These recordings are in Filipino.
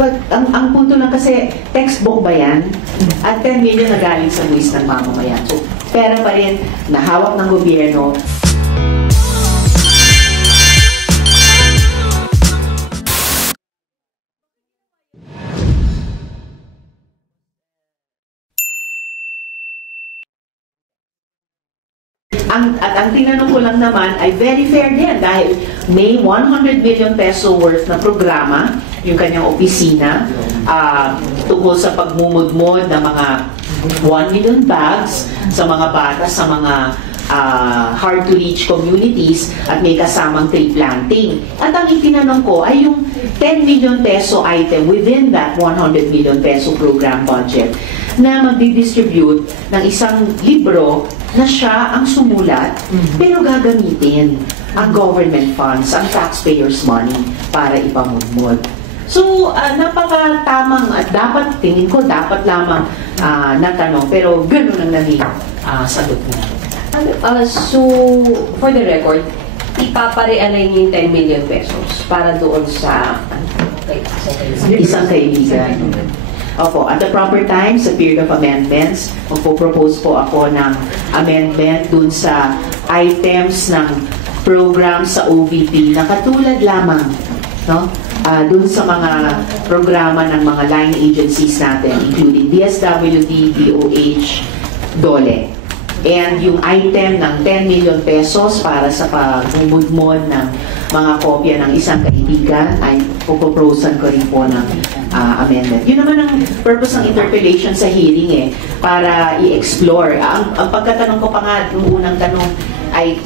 Well, ang punto lang kasi, textbook ba yan? At 10 million na galing sa buwis ng mamamayan. So, pera pa rin na hawak ng gobyerno. Ang tinanong ko lang naman ay very fair din dahil may 100 million peso worth na programa, yung kanyang opisina, tungkol sa pagmumudmod ng mga 1 million bags sa mga bata, sa mga hard-to-reach communities at may kasamang tree planting. At ang itinanong ko ay yung 10 million peso item within that 100 million peso program budget na magdidistribute ng isang libro na siya ang sumulat, pero gagamitin ang government funds, ang taxpayers' money para ipamudmod. So, napakatamang at dapat, tingin ko, dapat lamang natanong, pero gano'n ang naging sagot niya. So, for the record, ipapare-align yung 10 million pesos para doon sa isang kaibigan. Opo, at the proper time, sa period of amendments, magpo-propose po ako ng amendment dun sa items ng program sa OVP na katulad lamang, no? Dun sa mga programa ng mga line agencies natin, including DSWD, DOH, DOLE. And yung item ng 10 million pesos para sa pagmumudmod ng mga kopya ng isang kaibigan ay puproposan ko rin po ng amendment. Yun naman ang purpose ng interpellation sa hearing para i-explore. Ang pagkatanong ko pa nga, yung unang tanong ay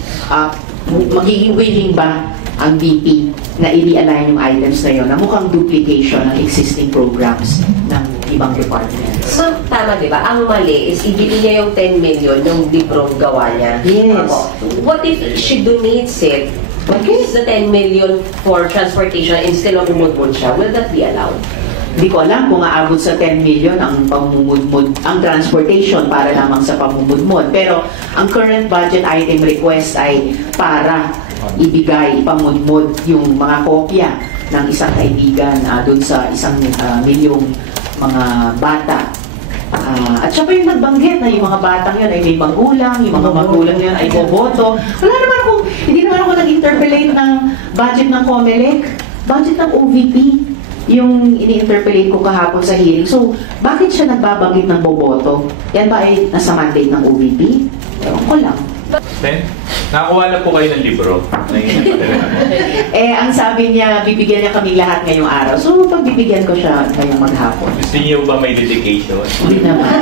magiging willing ba ang VP na i-realign yung items na yun na mukhang duplication ng existing programs ng ibang departments. So, tama diba? Ang mali is ibili niya yung 10 million yung librong gawa niya. Yes. What if she donates it? Use the 10 million for transportation instead of umudmod siya? Will that be allowed? Hindi ko alam kung aabot sa 10 million ang pamumudmod, ang transportation para lamang sa pamumudmod. Pero ang current budget item request ay para ibigay, ipamudmod yung mga kopya ng isang kaibigan dun sa 1 milyong mga bata. At siya pa yung nagbanggit na yung mga batang yun ay may magulang, yung mga magulang yun ay boboto. Hindi naman ako nag-interpellate ng budget ng COMELEC, budget ng OVP, yung ini-interpellate ko kahapon sa hearing. So, bakit siya nagbabanggit ng boboto? Yan ba ay nasa mandate ng OVP? Ewan ko lang. Then, nakakuha na po kayo ng libro. Ang sabi niya, bibigyan niya kami lahat ngayong araw. So, pagbibigyan ko siya ngayong maghapon. Gusto niyo ba may dedication? Hindi naman.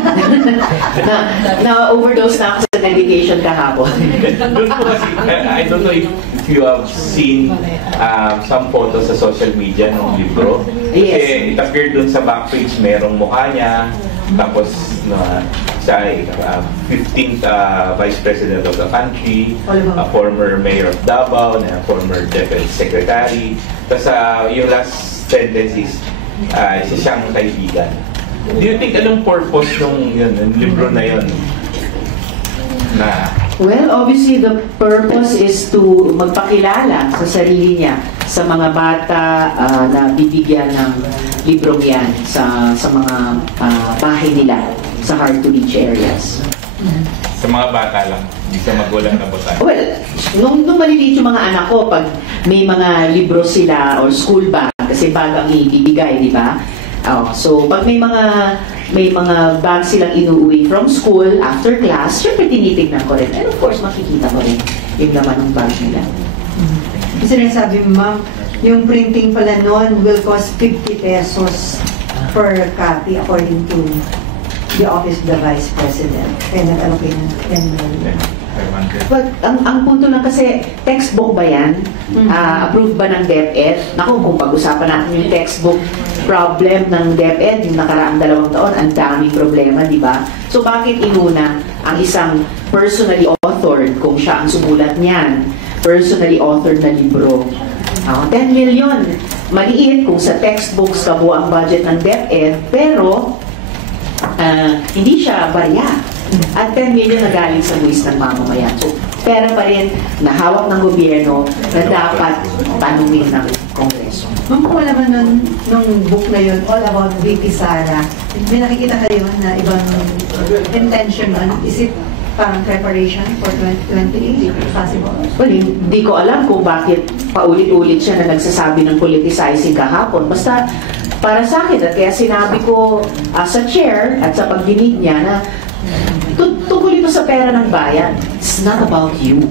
Na-overdose na ako sa dedication kahapon. Doon po kasi, I don't know if you have seen some photos sa social media ng libro. Yes. Kasi it appeared doon sa backpage, merong mukha niya, tapos siya ay 15th Vice President of the country, a former Mayor of Davao, na former Deputy Secretary. Tapos yung last sentence is, isa siyang kaibigan. Do you think anong purpose ng libro na yun? Well, obviously the purpose is to magpakilala sa sarili niya sa mga bata na bibigyan ng librong yan sa mga bahay nila sa hard-to-reach areas. Sa mga bata lang, hindi sa magulang na bata. Well, nung maliliit yung mga anak ko, pag may mga libro sila or school bag, kasi bag ang ibibigay, di ba? So, pag may mga bag silang inuuwi from school after class, syempre tinitignan ko rin. And of course, makikita ko rin yung laman ng bag nila. Kasi sabi mo, ma'am, yung printing pala noon will cost 50 pesos per copy according to the Office of the Vice President. Kaya nag-allocate ng 10 million. But ang punto lang kasi, textbook ba yan? Approved ba ng DepEd? Naku, kung pag-usapan natin yung textbook problem ng DepEd, yung nakaraang 2 taon, ang daming problema, di ba? So bakit inuna ang isang personally authored, kung siya ang sumulat niyan, personally authored na libro? 10 million. Maliit kung sa textbooks kabuo ang budget ng DepEd, pero hindi siya barya. At 10 million na galing sa buwis ng mamamayan. So, pera pa rin na hawak ng gobyerno na dapat tanungin ng Kongreso. Ma'am, kung alam mo nung book na yun, all about VP Sara, may nakikita kayo na ibang intention nun? Is it parang preparation for 2028? Possible? Well, hindi ko alam kung bakit paulit-ulit siya na nagsasabi ng politicizing kahapon. Basta para sa akin, at kaya sinabi ko as a chair at sa pagdinig niya na tungkol ito sa pera ng bayan. It's not about you.